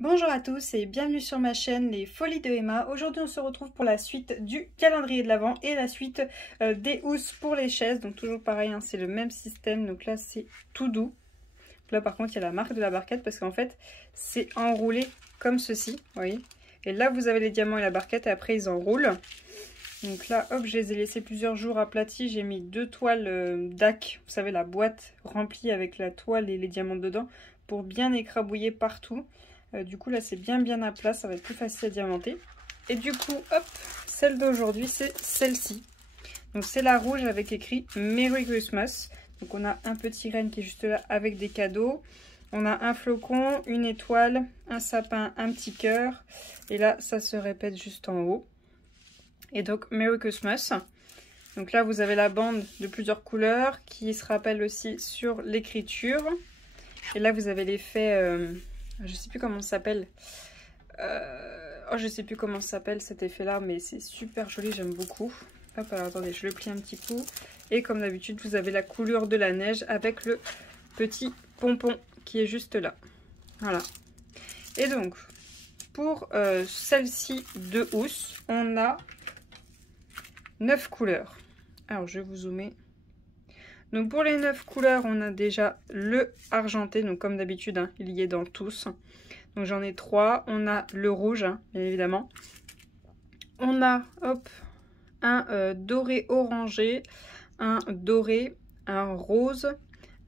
Bonjour à tous et bienvenue sur ma chaîne Les Folies de Emma. Aujourd'hui on se retrouve pour la suite du calendrier de l'Avent et la suite des housses pour les chaises. Donc toujours pareil, hein, c'est le même système. Donc là c'est tout doux. Là par contre il y a la marque de la barquette parce qu'en fait c'est enroulé comme ceci, vous voyez. Et là vous avez les diamants et la barquette et après ils enroulent. Donc là hop, je les ai laissés plusieurs jours aplatis. J'ai mis 2 toiles DAC, vous savez la boîte remplie avec la toile et les diamants dedans pour bien écrabouiller partout. Du coup là c'est bien à plat, ça va être plus facile à diamanter. Et du coup hop, celle d'aujourd'hui c'est celle-ci. Donc c'est la rouge avec écrit Merry Christmas. Donc on a un petit renne qui est juste là avec des cadeaux. On a un flocon, une étoile, un sapin, un petit cœur. Et là ça se répète juste en haut. Et donc Merry Christmas. Donc là vous avez la bande de plusieurs couleurs qui se rappelle aussi sur l'écriture. Et là vous avez l'effet... je sais plus comment ça s'appelle. Je sais plus comment ça s'appelle cet effet-là, mais c'est super joli, j'aime beaucoup. Hop, alors attendez, je le plie un petit coup. Et comme d'habitude, vous avez la couleur de la neige avec le petit pompon qui est juste là. Voilà. Et donc, pour celle-ci de housse, on a 9 couleurs. Alors, je vais vous zoomer. Donc pour les 9 couleurs, on a déjà le argenté, donc comme d'habitude, hein, il y est dans tous. Donc j'en ai 3. On a le rouge, hein, bien évidemment. On a, hop, un doré orangé, un doré, un rose,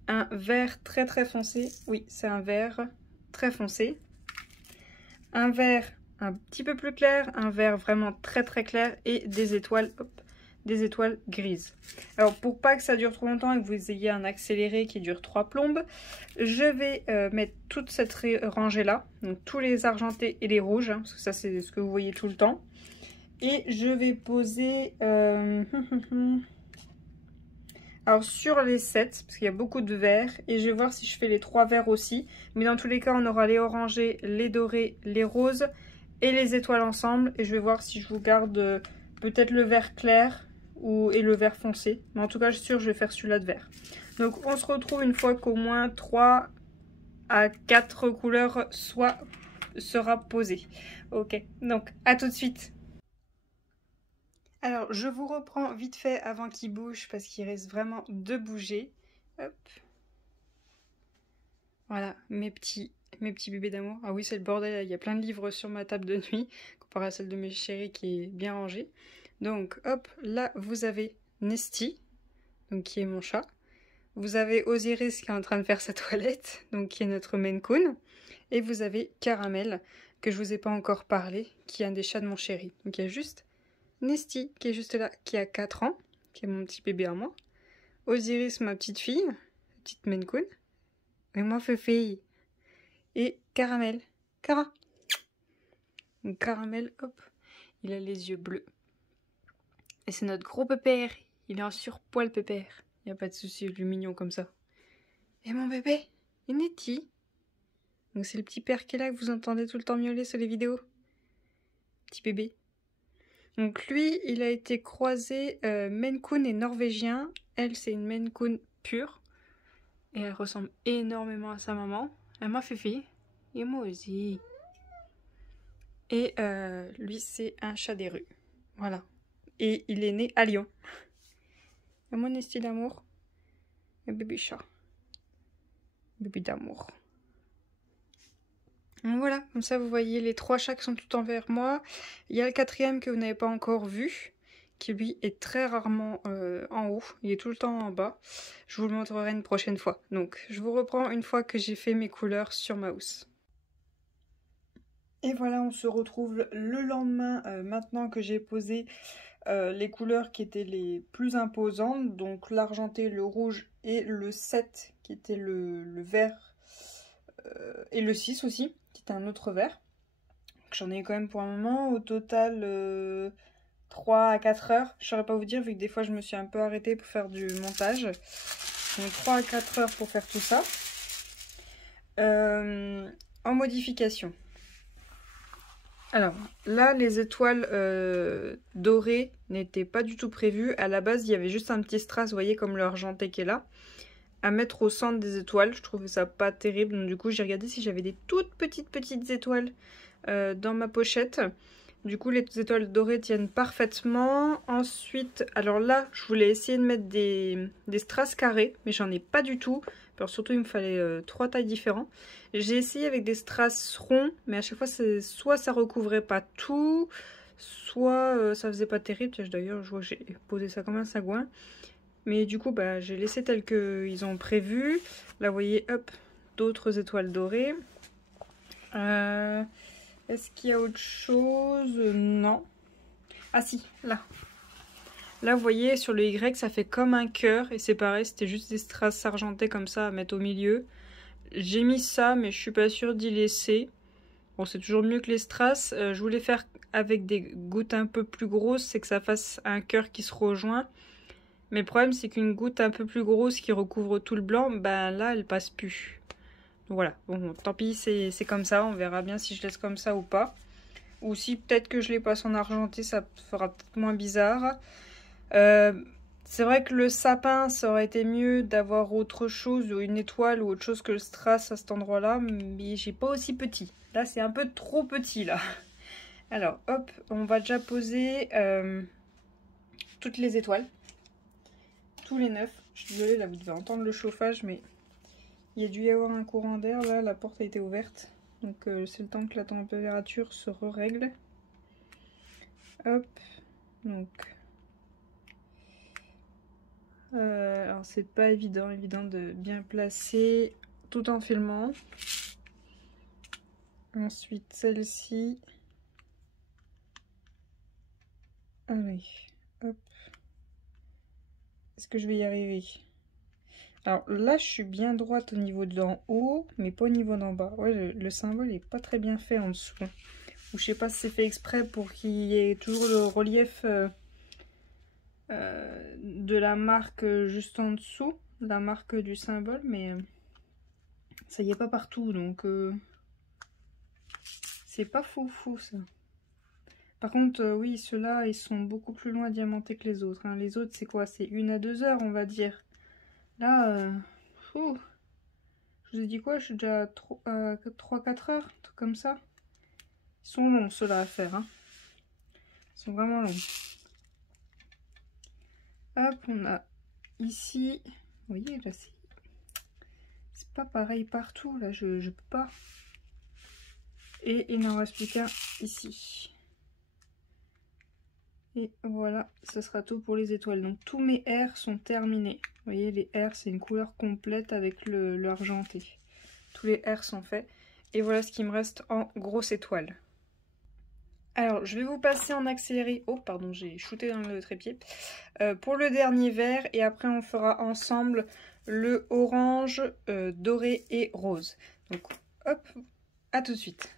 un vert très foncé. Oui, c'est un vert très foncé. Un vert un petit peu plus clair, un vert vraiment très clair et des étoiles, hop, des étoiles grises. Alors pour pas que ça dure trop longtemps et que vous ayez un accéléré qui dure 3 plombes, je vais mettre toute cette rangée là, donc tous les argentés et les rouges, hein, parce que ça c'est ce que vous voyez tout le temps. Et je vais poser alors sur les 7, parce qu'il y a beaucoup de verts, et je vais voir si je fais les 3 verts aussi, mais dans tous les cas on aura les orangés, les dorés, les roses et les étoiles ensemble, et je vais voir si je vous garde peut-être le vert clair et le vert foncé. Mais en tout cas, je suis sûre que je vais faire celui-là de vert. Donc, on se retrouve une fois qu'au moins 3 à 4 couleurs sera posée. Ok, donc à tout de suite. Alors, je vous reprends vite fait avant qu'il bouge parce qu'il risque vraiment de bouger. Hop. Voilà, mes petits bébés d'amour. Ah oui, c'est le bordel, il y a plein de livres sur ma table de nuit, comparé à celle de mes chéris qui est bien rangée. Donc, hop, là, vous avez Nesty, donc qui est mon chat. Vous avez Osiris qui est en train de faire sa toilette, donc qui est notre Maine Coon. Et vous avez Caramel, que je vous ai pas encore parlé, qui est un des chats de mon chéri. Donc il y a juste Nesty, qui est juste là, qui a 4 ans, qui est mon petit bébé à moi. Osiris, ma petite fille, petite Maine Coon. Et moi, Feufei. Et Caramel. Cara. Donc Caramel, hop, il a les yeux bleus. Et c'est notre gros pépère. Il est en surpoids, le pépère. Il n'y a pas de souci, il est mignon comme ça. Et mon bébé, il est Nettie. Donc c'est le petit père qui est là que vous entendez tout le temps miauler sur les vidéos. Petit bébé. Donc lui, il a été croisé Maine Coon et norvégien. Elle, c'est une Maine Coon pure. Et elle ressemble énormément à sa maman. Elle m'a fait fille. Et moi aussi. Et lui, c'est un chat des rues. Voilà. Et il est né à Lyon. Et mon style d'amour. Un bébé chat. Bébé d'amour. Donc voilà, comme ça vous voyez les 3 chats qui sont tout envers moi. Il y a le 4e que vous n'avez pas encore vu, qui lui est très rarement en haut. Il est tout le temps en bas. Je vous le montrerai une prochaine fois. Donc je vous reprends une fois que j'ai fait mes couleurs sur ma housse. Et voilà, on se retrouve le lendemain, maintenant que j'ai posé les couleurs qui étaient les plus imposantes. Donc l'argenté, le rouge et le 7 qui était le vert et le 6 aussi, qui était un autre vert. J'en ai quand même pour un moment, au total 3 à 4 heures. Je ne saurais pas vous dire vu que des fois je me suis un peu arrêtée pour faire du montage. Donc 3 à 4 heures pour faire tout ça. En modification. Alors là, les étoiles dorées n'étaient pas du tout prévues. À la base, il y avait juste un petit strass, vous voyez, comme l'argenté qui est là. à mettre au centre des étoiles. Je trouvais ça pas terrible. Donc du coup, j'ai regardé si j'avais des toutes petites étoiles dans ma pochette. Du coup, les étoiles dorées tiennent parfaitement. Ensuite, alors là, je voulais essayer de mettre des strass carrés, mais j'en ai pas du tout. Alors surtout, il me fallait 3 tailles différentes. J'ai essayé avec des strass ronds, mais à chaque fois, soit ça recouvrait pas tout, soit ça faisait pas terrible. D'ailleurs, je vois que j'ai posé ça comme un sagouin. Mais du coup, bah, j'ai laissé tel qu'ils ont prévu. Là, vous voyez, hop, d'autres étoiles dorées. Est-ce qu'il y a autre chose? Non. Ah si, là. Là, vous voyez, sur le Y, ça fait comme un cœur. Et c'est pareil, c'était juste des strass argentés comme ça à mettre au milieu. J'ai mis ça, mais je suis pas sûre d'y laisser. Bon, c'est toujours mieux que les strass. Je voulais faire avec des gouttes un peu plus grosses, c'est que ça fasse un cœur qui se rejoint. Mais le problème, c'est qu'une goutte un peu plus grosse qui recouvre tout le blanc, ben là, elle passe plus. Voilà, bon, tant pis, c'est comme ça. On verra bien si je laisse comme ça ou pas. Ou si peut-être que je les passe en argenté, ça fera peut-être moins bizarre. C'est vrai que le sapin, ça aurait été mieux d'avoir autre chose, ou une étoile ou autre chose que le strass à cet endroit-là. Mais j'ai pas aussi petit. Là, c'est un peu trop petit, là. Alors, hop, on va déjà poser toutes les étoiles. Tous les 9. Je suis désolée, là, vous devez entendre le chauffage, mais il y a dû y avoir un courant d'air. Là, la porte a été ouverte. Donc, c'est le temps que la température se règle. Hop. Donc... alors, c'est pas évident de bien placer tout en filmant. Ensuite, celle-ci. Allez, hop. Est-ce que je vais y arriver? Alors là, je suis bien droite au niveau d'en haut, mais pas au niveau d'en bas. Ouais, le symbole est pas très bien fait en dessous. Ou je sais pas si c'est fait exprès pour qu'il y ait toujours le relief de la marque juste en dessous, la marque du symbole, mais ça y est pas partout, donc c'est pas fou ça. Par contre, oui, ceux-là, ils sont beaucoup plus loin diamantés que les autres. Hein. Les autres, c'est quoi? C'est 1 à 2 heures, on va dire. Là, je vous ai dit quoi? Je suis déjà à 3-4 heures, un truc comme ça. Ils sont longs, ceux-là, à faire. Hein. Ils sont vraiment longs. Hop, on a ici... Vous voyez, là, c'est pas pareil partout. Là, je peux pas. Et il n'en reste plus qu'un ici. Et voilà, ce sera tout pour les étoiles. Donc tous mes R sont terminés. Vous voyez, les R, c'est une couleur complète avec l'argenté. Tous les R sont faits. Et voilà ce qui me reste en grosse étoile. Alors, je vais vous passer en accéléré. Oh, pardon, j'ai shooté dans le trépied. Pour le dernier vert. Et après, on fera ensemble le orange, doré et rose. Donc, hop, à tout de suite.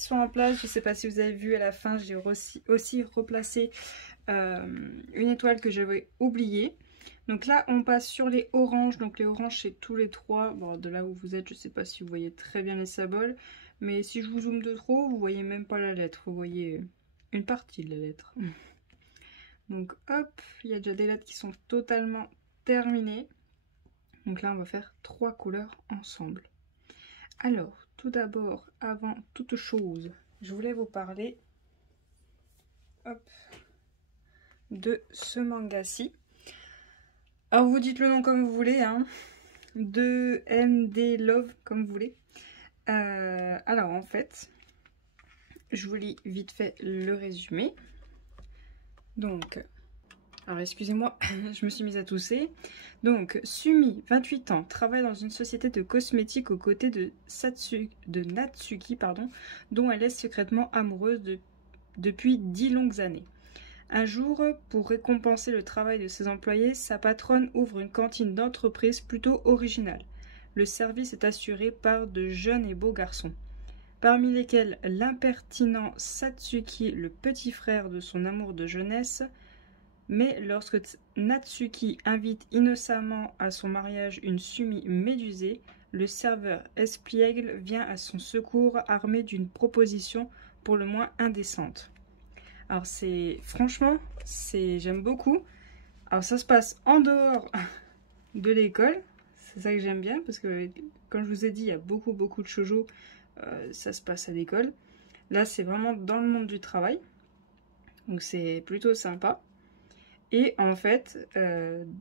suites sont en place. Je ne sais pas si vous avez vu à la fin, j'ai aussi replacé une étoile que j'avais oubliée. Donc là, on passe sur les oranges. Donc les oranges, c'est tous les trois. Bon, de là où vous êtes, je ne sais pas si vous voyez très bien les symboles. Mais si je vous zoome de trop, vous voyez même pas la lettre. Vous voyez une partie de la lettre. Donc hop, il y a déjà des lettres qui sont totalement terminées. Donc là, on va faire 3 couleurs ensemble. Alors, tout d'abord, avant toute chose, je voulais vous parler hop, de ce manga-ci. Alors, vous dites le nom comme vous voulez, hein, de MD Love, comme vous voulez. Alors, en fait, je vous lis vite fait le résumé. Donc, alors excusez-moi, je me suis mise à tousser. Donc, Sumi, 28 ans, travaille dans une société de cosmétiques aux côtés de Natsuki, dont elle est secrètement amoureuse depuis 10 longues années. Un jour, pour récompenser le travail de ses employés, sa patronne ouvre une cantine d'entreprise plutôt originale. Le service est assuré par de jeunes et beaux garçons, parmi lesquels l'impertinent Satsuki, le petit frère de son amour de jeunesse. Mais lorsque Natsuki invite innocemment à son mariage une Sumi médusée, le serveur espiègle vient à son secours armé d'une proposition pour le moins indécente. Alors franchement, j'aime beaucoup. Alors ça se passe en dehors de l'école, c'est ça que j'aime bien parce que comme je vous ai dit, il y a beaucoup de shoujo, ça se passe à l'école. Là, c'est vraiment dans le monde du travail, donc c'est plutôt sympa. Et en fait,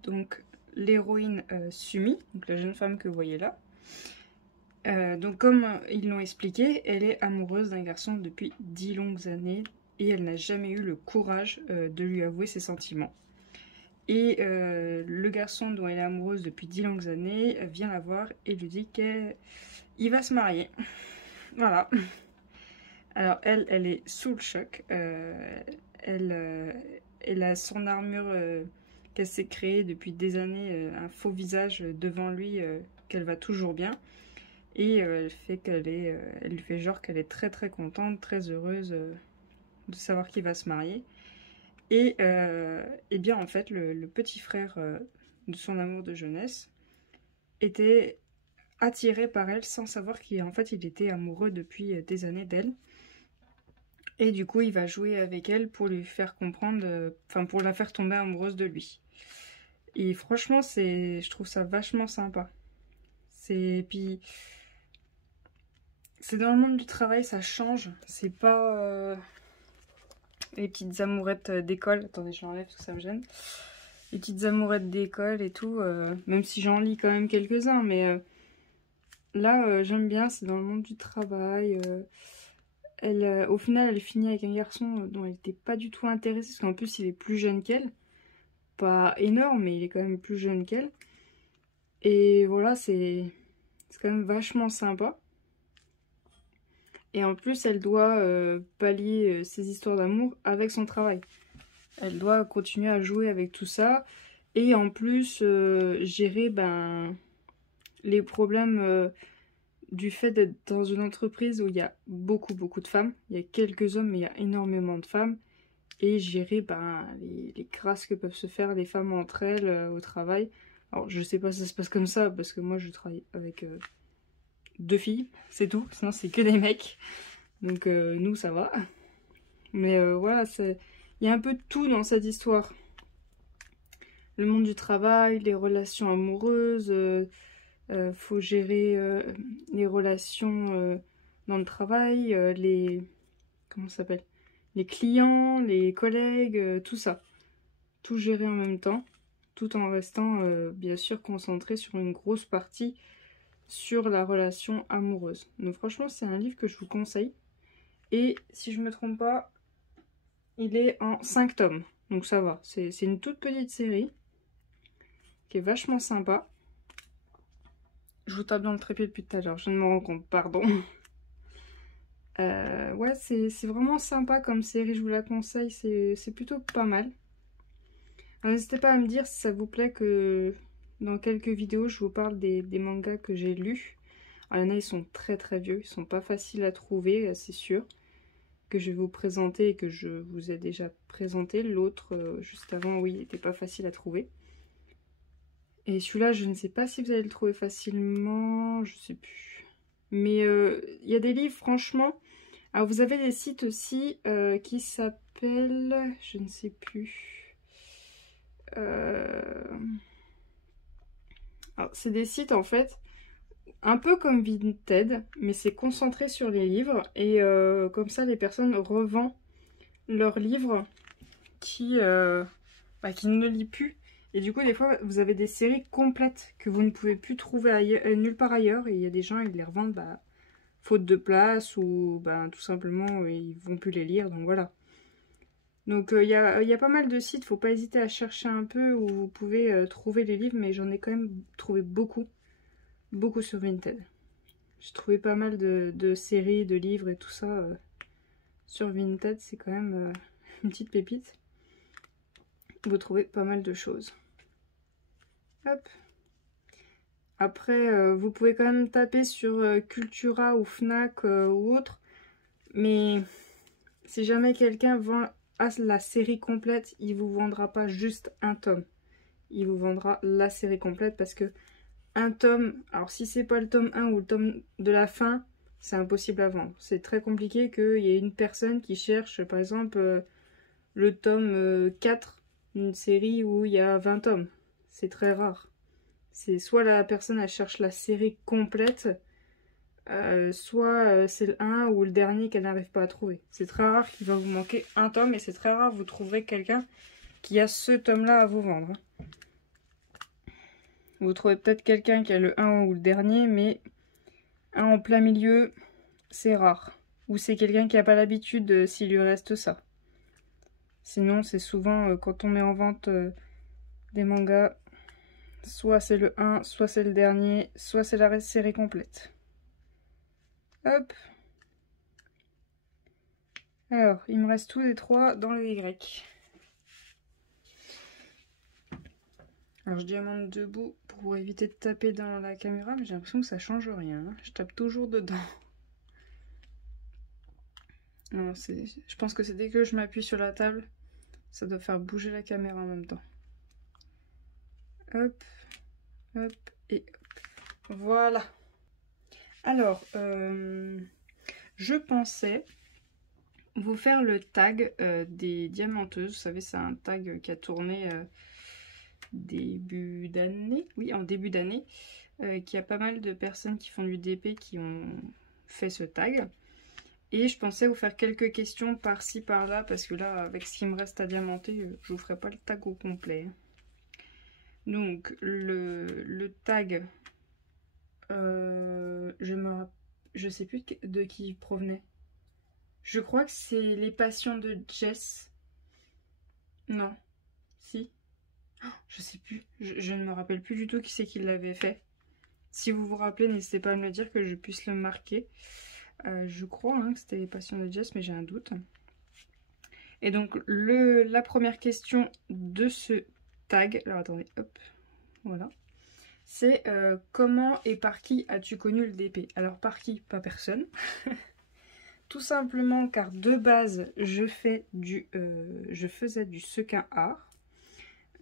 donc l'héroïne Sumi, donc la jeune femme que vous voyez là, donc comme ils l'ont expliqué, elle est amoureuse d'un garçon depuis 10 longues années et elle n'a jamais eu le courage de lui avouer ses sentiments. Et le garçon dont elle est amoureuse depuis 10 longues années vient la voir et lui dit qu'il va se marier. Voilà. Alors elle est sous le choc. Elle a son armure qu'elle s'est créée depuis des années, un faux visage devant lui qu'elle va toujours bien. Et elle lui fait genre qu'elle est très contente, très heureuse de savoir qu'il va se marier. Et bien en fait, le petit frère de son amour de jeunesse était attiré par elle sans savoir qu'il était amoureux depuis des années d'elle. Et du coup, il va jouer avec elle pour lui faire comprendre, pour la faire tomber amoureuse de lui. Et franchement, je trouve ça vachement sympa. Puis, c'est dans le monde du travail, ça change. C'est pas les petites amourettes d'école. Attendez, je l'enlève parce que ça me gêne. Les petites amourettes d'école et tout, même si j'en lis quand même quelques-uns, mais là, j'aime bien, c'est dans le monde du travail. Au final, elle finit avec un garçon dont elle n'était pas du tout intéressée, parce qu'en plus, il est plus jeune qu'elle. Pas énorme, mais il est quand même plus jeune qu'elle. Et voilà, c'est quand même vachement sympa. Et en plus, elle doit pallier ses histoires d'amour avec son travail. Elle doit continuer à jouer avec tout ça. Et en plus, gérer les problèmes... du fait d'être dans une entreprise où il y a beaucoup de femmes. Il y a quelques hommes, mais il y a énormément de femmes. Et gérer les crasses que peuvent se faire les femmes entre elles au travail. Alors, je sais pas si ça se passe comme ça, parce que moi, je travaille avec 2 filles, c'est tout. Sinon, c'est que des mecs. Donc, nous, ça va. Mais voilà, il y a un peu de tout dans cette histoire. Le monde du travail, les relations amoureuses... faut gérer les relations dans le travail, comment ça s'appelle, les clients, les collègues, tout ça. Tout gérer en même temps, tout en restant bien sûr concentré sur une grosse partie sur la relation amoureuse. Donc franchement, c'est un livre que je vous conseille. Et si je me trompe pas, il est en 5 tomes. Donc ça va, c'est une toute petite série qui est vachement sympa. Je vous tape dans le trépied depuis tout à l'heure, je ne me rends compte, pardon. Ouais, c'est vraiment sympa comme série, je vous la conseille, c'est plutôt pas mal. N'hésitez pas à me dire si ça vous plaît que dans quelques vidéos, je vous parle des mangas que j'ai lus. Alors, il y en a, ils sont très très vieux, ils sont pas faciles à trouver, c'est sûr. Que je vais vous présenter et que je vous ai déjà présenté. L'autre, juste avant, oui, il n'était pas facile à trouver. Et celui-là, je ne sais pas si vous allez le trouver facilement, je sais plus. Mais il y a des livres, franchement. Alors, vous avez des sites aussi qui s'appellent, je ne sais plus. Alors, c'est des sites, en fait, un peu comme Vinted, mais c'est concentré sur les livres. Et comme ça, les personnes revendent leurs livres qui ne lit plus. Et du coup, des fois, vous avez des séries complètes que vous ne pouvez plus trouver nulle part ailleurs. Et il y a des gens, ils les revendent faute de place ou tout simplement, ils vont plus les lire. Donc voilà. Donc il y a pas mal de sites. Faut pas hésiter à chercher un peu où vous pouvez trouver les livres. Mais j'en ai quand même trouvé beaucoup. Beaucoup sur Vinted. J'ai trouvé pas mal de séries, de livres et tout ça sur Vinted. C'est quand même une petite pépite. Vous trouvez pas mal de choses. Hop. Après, vous pouvez quand même taper sur Cultura ou Fnac ou autre. Mais si jamais quelqu'un vend la série complète, il vous vendra pas juste un tome. Il vous vendra la série complète parce que un tome, alors si c'est pas le tome 1 ou le tome de la fin, c'est impossible à vendre. C'est très compliqué qu'il y ait une personne qui cherche, par exemple, le tome 4 d'une série où il y a 20 tomes. C'est très rare. C'est soit la personne elle cherche la série complète, soit c'est le 1 ou le dernier qu'elle n'arrive pas à trouver. C'est très rare qu'il va vous manquer un tome et c'est très rare vous trouverez quelqu'un qui a ce tome-là à vous vendre. Vous trouvez peut-être quelqu'un qui a le 1 ou le dernier, mais un en plein milieu, c'est rare. Ou c'est quelqu'un qui n'a pas l'habitude s'il lui reste ça. Sinon, c'est souvent quand on met en vente des mangas, soit c'est le 1, soit c'est le dernier, soit c'est la série complète. Hop. Alors, il me reste tous les trois dans le Y. Alors, je demande debout pour éviter de taper dans la caméra, mais j'ai l'impression que ça change rien. Je tape toujours dedans. Alors, je pense que c'est dès que je m'appuie sur la table, ça doit faire bouger la caméra en même temps. Hop, hop et hop. Voilà. Alors, je pensais vous faire le tag des diamanteuses. Vous savez, c'est un tag qui a tourné début d'année. Oui, en début d'année. Qui a pas mal de personnes qui font du DP qui ont fait ce tag. Et je pensais vous faire quelques questions par-ci, par-là. Parce que là, avec ce qui me reste à diamanter, je vous ferai pas le tag au complet. Donc, le tag... je sais plus de qui il provenait. Je crois que c'est Les Passions de Jess. Non. Si. Oh, je sais plus. Je ne me rappelle plus du tout qui c'est qui l'avait fait. Si vous vous rappelez, n'hésitez pas à me le dire que je puisse le marquer. Je crois que c'était Les Passions de Jess, mais j'ai un doute. Et donc, la première question de ce tag... Alors, attendez, hop. Voilà. C'est comment et par qui as-tu connu le DP? Alors, par qui? Pas personne. Tout simplement car de base, je faisais du sequin art.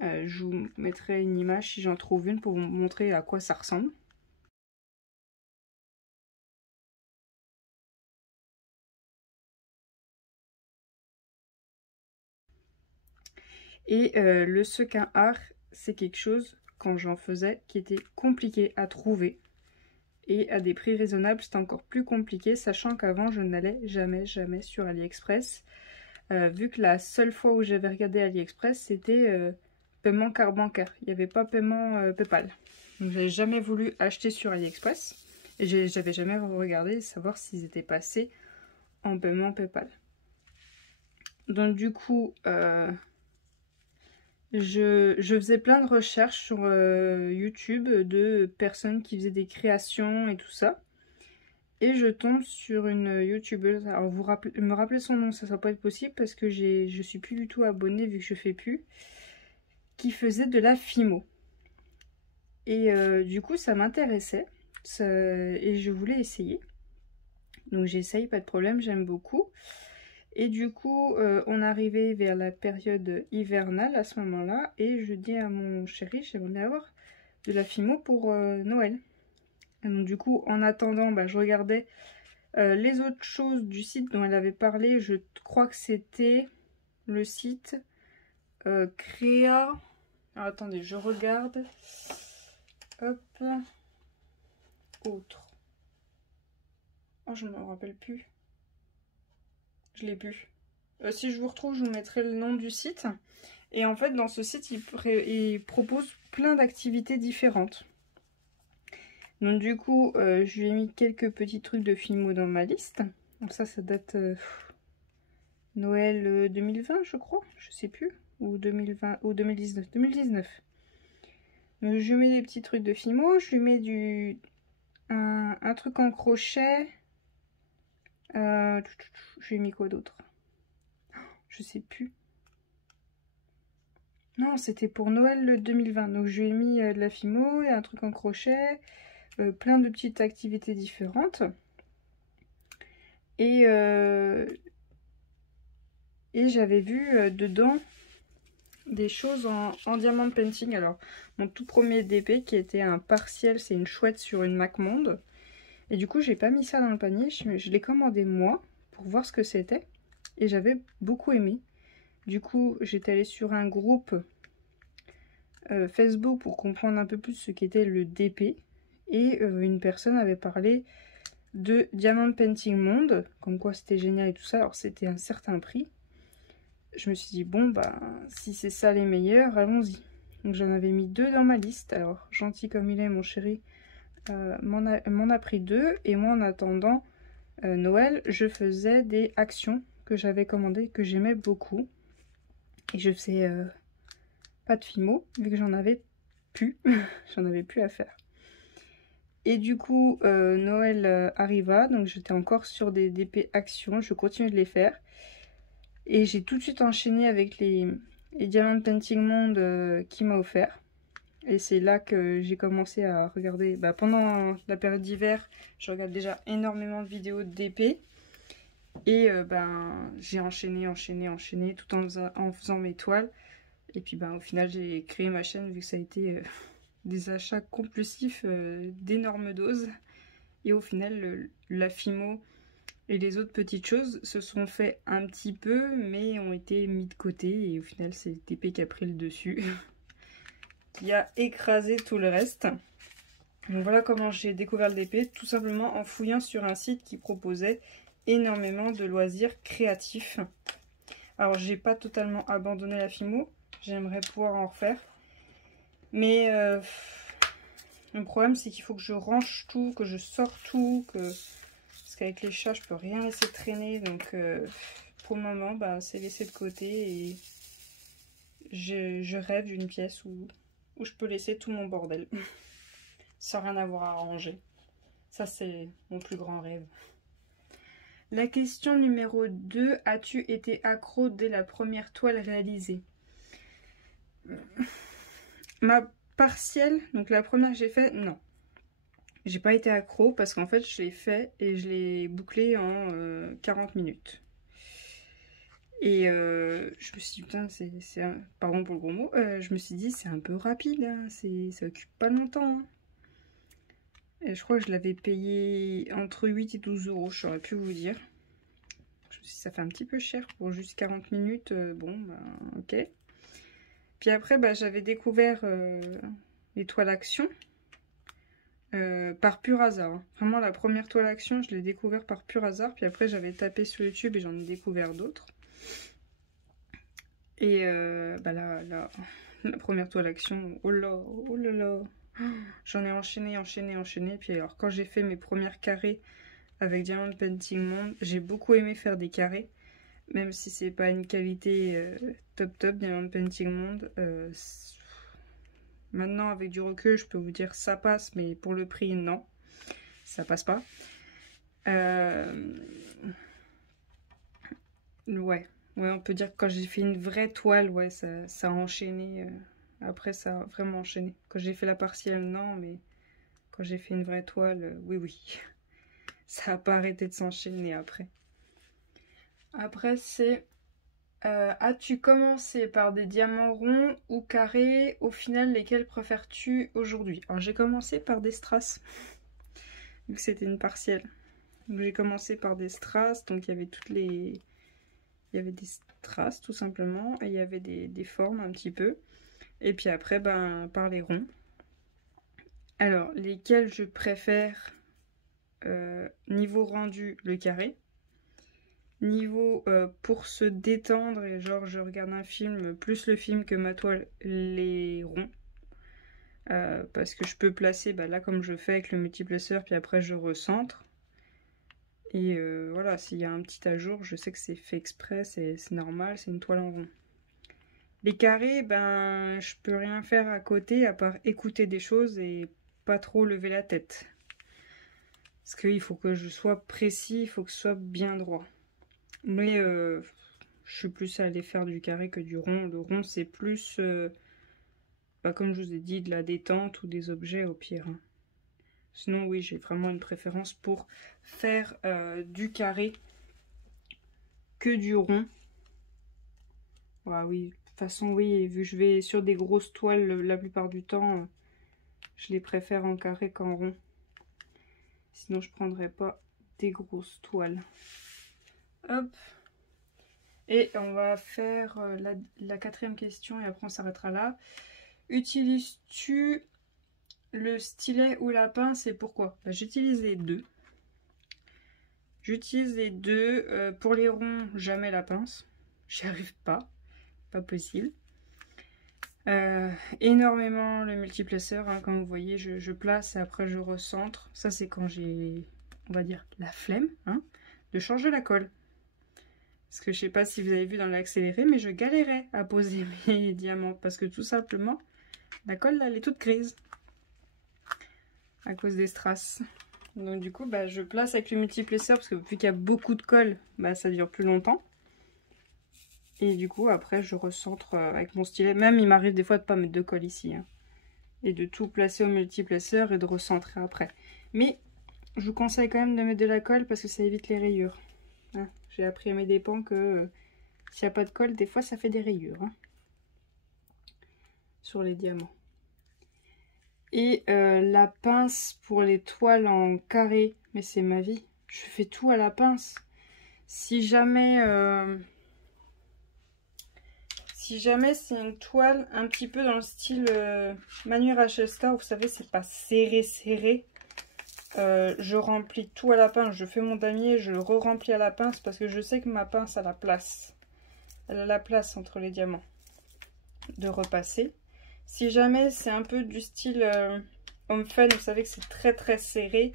Je vous mettrai une image si j'en trouve une pour vous montrer à quoi ça ressemble. Et le sequin art, c'est quelque chose, quand j'en faisais, qui était compliqué à trouver. Et à des prix raisonnables, c'était encore plus compliqué, sachant qu'avant, je n'allais jamais sur AliExpress. Vu que la seule fois où j'avais regardé AliExpress, c'était paiement carte bancaire. Il n'y avait pas paiement PayPal. Donc j'avais jamais voulu acheter sur AliExpress. Et j'avais jamais regardé savoir s'ils étaient passés en paiement PayPal. Donc du coup, je faisais plein de recherches sur YouTube de personnes qui faisaient des créations et tout ça. Et je tombe sur une youtubeuse. Alors me rappeler son nom, ça va pas être possible parce que je suis plus du tout abonnée vu que je fais plus. Qui faisait de la Fimo. Et du coup ça m'intéressait. et je voulais essayer. Donc j'essaye, pas de problème, j'aime beaucoup. Et du coup, on arrivait vers la période hivernale à ce moment-là. Et je dis à mon chéri, j'aimerais avoir de la Fimo pour Noël. Et donc du coup, en attendant, bah, je regardais les autres choses du site dont elle avait parlé. Je crois que c'était le site Créa. Alors, attendez, je regarde. Hop. Autre. Oh, je me rappelle plus. Je l'ai plus. Si je vous retrouve, je vous mettrai le nom du site. Et en fait, dans ce site, il propose plein d'activités différentes. Donc du coup, je lui ai mis quelques petits trucs de Fimo dans ma liste. Donc ça date Noël 2020, je crois. Je sais plus. Ou 2020 ou 2019. 2019. Donc je lui mets des petits trucs de Fimo. Je lui mets un truc en crochet. Je lui ai mis quoi d'autre? Je sais plus. Non, c'était pour Noël 2020. Donc je lui ai mis de la Fimo et un truc en crochet. Plein de petites activités différentes. Et j'avais vu dedans des choses en diamant painting. Alors, mon tout premier DP qui était un partiel, c'est une chouette sur une Mac Monde. Et du coup, j'ai pas mis ça dans le panier. Je l'ai commandé moi pour voir ce que c'était. Et j'avais beaucoup aimé. Du coup, j'étais allée sur un groupe Facebook pour comprendre un peu plus ce qu'était le DP. Et une personne avait parlé de Diamond Painting Monde, comme quoi c'était génial et tout ça. Alors c'était un certain prix. Je me suis dit bon bah si c'est ça les meilleurs, allons-y. Donc j'en avais mis 2 dans ma liste. Alors gentil comme il est mon chéri, m'en a pris 2. Et moi en attendant Noël, je faisais des actions que j'avais commandées, que j'aimais beaucoup. Et je faisais pas de Fimo, vu que j'en avais plus. J'en avais plus à faire. Et du coup, Noël arriva, donc j'étais encore sur des DP actions, je continue de les faire. Et j'ai tout de suite enchaîné avec les Diamond Painting Monde qu'il m'a offert. Et c'est là que j'ai commencé à regarder, bah, pendant la période d'hiver, je regarde déjà énormément de vidéos de DP. Et ben, j'ai enchaîné tout en faisant mes toiles. Et puis ben, au final, j'ai créé ma chaîne vu que ça a été... des achats compulsifs d'énormes doses. Et au final, la Fimo et les autres petites choses se sont fait un petit peu, mais ont été mis de côté. Et au final, c'est le TP qui a pris le dessus, qui a écrasé tout le reste. Donc voilà comment j'ai découvert le DP, tout simplement en fouillant sur un site qui proposait énormément de loisirs créatifs. Alors j'ai pas totalement abandonné la Fimo, j'aimerais pouvoir en refaire. Mais le problème c'est qu'il faut que je range tout, que je sors tout, parce qu'avec les chats je peux rien laisser traîner. Donc pour le moment bah, c'est laissé de côté et je rêve d'une pièce où je peux laisser tout mon bordel sans rien avoir à ranger. Ça c'est mon plus grand rêve. La question numéro 2, as-tu été accro dès la première toile réalisée? Ma partielle, donc la première que j'ai fait, non. J'ai pas été accro parce qu'en fait je l'ai fait et je l'ai bouclé en 40 minutes. Et je me suis dit, putain, pardon pour le gros mot, je me suis dit c'est un peu rapide, hein, ça occupe pas longtemps. Hein. Et je crois que je l'avais payé entre 8 et 12 euros, je saurais plus vous dire. Je me suis dit, ça fait un petit peu cher pour juste 40 minutes, bon, bah, ok. Puis après, bah, j'avais découvert les toiles action par pur hasard. Hein. Vraiment, la première toile action, je l'ai découvert par pur hasard. Puis après, j'avais tapé sur YouTube et j'en ai découvert d'autres. Et bah la première toile action, oh là là, j'en ai enchaîné. Puis alors, quand j'ai fait mes premières carrés avec Diamond Painting Monde, j'ai beaucoup aimé faire des carrés. Même si c'est pas une qualité top Diamond Painting Monde. Maintenant, avec du recul, je peux vous dire ça passe, mais pour le prix, non. Ça passe pas. Ouais, on peut dire que quand j'ai fait une vraie toile, ouais, ça a enchaîné. Après, ça a vraiment enchaîné. Quand j'ai fait la partielle, non, mais quand j'ai fait une vraie toile, oui. Ça n'a pas arrêté de s'enchaîner après. Après, c'est... as-tu commencé par des diamants ronds ou carrés? Au final, lesquels préfères-tu aujourd'hui? Alors, j'ai commencé par des strass, vu que c'était une partielle. Donc, j'ai commencé par des strass, donc il y avait toutes les... Il y avait des strass, tout simplement, et il y avait des formes un petit peu. Et puis après, ben, par les ronds. Alors, lesquels je préfère? Niveau rendu, le carré. Niveau pour se détendre, et genre je regarde un film, plus le film que ma toile, les ronds. Parce que je peux placer, bah, là comme je fais avec le multiplaceur, puis après je recentre. Et voilà, s'il y a un petit ajour, je sais que c'est fait exprès, c'est normal, c'est une toile en rond. Les carrés, ben je peux rien faire à côté à part écouter des choses et pas trop lever la tête. Parce qu'il faut que je sois précis, il faut que ce soit bien droit. Mais je suis plus à aller faire du carré que du rond. Le rond, c'est plus, bah, comme je vous ai dit, de la détente ou des objets au pire. Hein. Sinon, oui, j'ai vraiment une préférence pour faire du carré que du rond. Ouais, oui, de toute façon, oui, vu que je vais sur des grosses toiles la plupart du temps, je les préfère en carré qu'en rond. Sinon, je prendrais pas des grosses toiles. Hop. Et on va faire la quatrième question et après on s'arrêtera là. Utilises-tu le stylet ou la pince et pourquoi? Bah, j'utilise les deux. J'utilise les deux. Pour les ronds, jamais la pince. J'y arrive pas. Pas possible. Énormément le multiplaceur. Hein, comme vous voyez, je place et après je recentre. Ça, c'est quand j'ai, on va dire, la flemme hein, de changer la colle. Parce que je sais pas si vous avez vu dans l'accéléré, mais je galérais à poser mes diamants. Parce que tout simplement, la colle, là, elle est toute grise. À cause des strass. Donc du coup, bah, je place avec le multiplaceur. Parce que vu qu'il y a beaucoup de colle, bah, ça dure plus longtemps. Et du coup, après, je recentre avec mon stylet. Même, il m'arrive des fois de pas mettre de colle ici. Hein. Et de tout placer au multiplaceur et de recentrer après. Mais, je vous conseille quand même de mettre de la colle parce que ça évite les rayures. Hein. J'ai appris à mes dépens que s'il n'y a pas de colle, des fois, ça fait des rayures. Hein, sur les diamants. Et la pince pour les toiles en carré. Mais c'est ma vie. Je fais tout à la pince. Si jamais... Si jamais c'est une toile un petit peu dans le style Manu Rochester, vous savez, c'est pas serré. Je remplis tout à la pince, je fais mon damier, je le re-remplis à la pince parce que je sais que ma pince a la place. Elle a la place entre les diamants de repasser. Si jamais c'est un peu du style homme fun, vous savez que c'est très serré.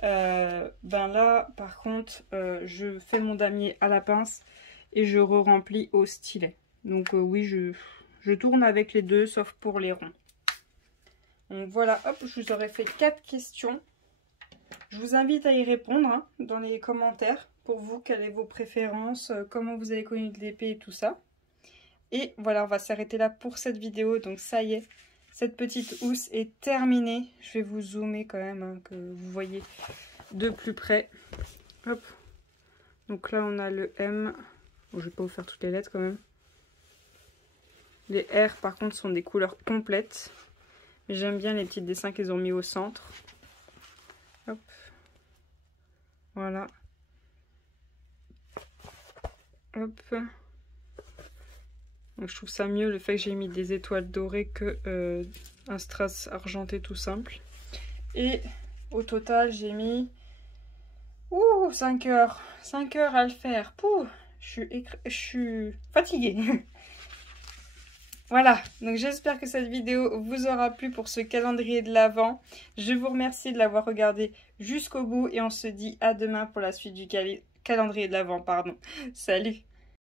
Ben là, par contre, je fais mon damier à la pince et je re-remplis au stylet. Donc oui, je tourne avec les deux, sauf pour les ronds. Donc voilà, hop, je vous aurais fait 4 questions. Je vous invite à y répondre hein, dans les commentaires. Pour vous, quelles sont vos préférences, comment vous avez connu de l'épée et tout ça. Et voilà, on va s'arrêter là pour cette vidéo. Donc ça y est, cette petite housse est terminée. Je vais vous zoomer quand même, hein, que vous voyez de plus près. Hop. Donc là, on a le M. Bon, je vais pas vous faire toutes les lettres quand même. Les R par contre sont des couleurs complètes. Mais j'aime bien les petits dessins qu'ils ont mis au centre. Hop. Voilà. Hop. Donc je trouve ça mieux le fait que j'ai mis des étoiles dorées que un strass argenté tout simple. Et au total j'ai mis 5 heures. 5 heures à le faire. Pouh, je suis fatiguée. Voilà, donc j'espère que cette vidéo vous aura plu pour ce calendrier de l'Avent. Je vous remercie de l'avoir regardé jusqu'au bout et on se dit à demain pour la suite du calendrier de l'Avent, pardon. Salut!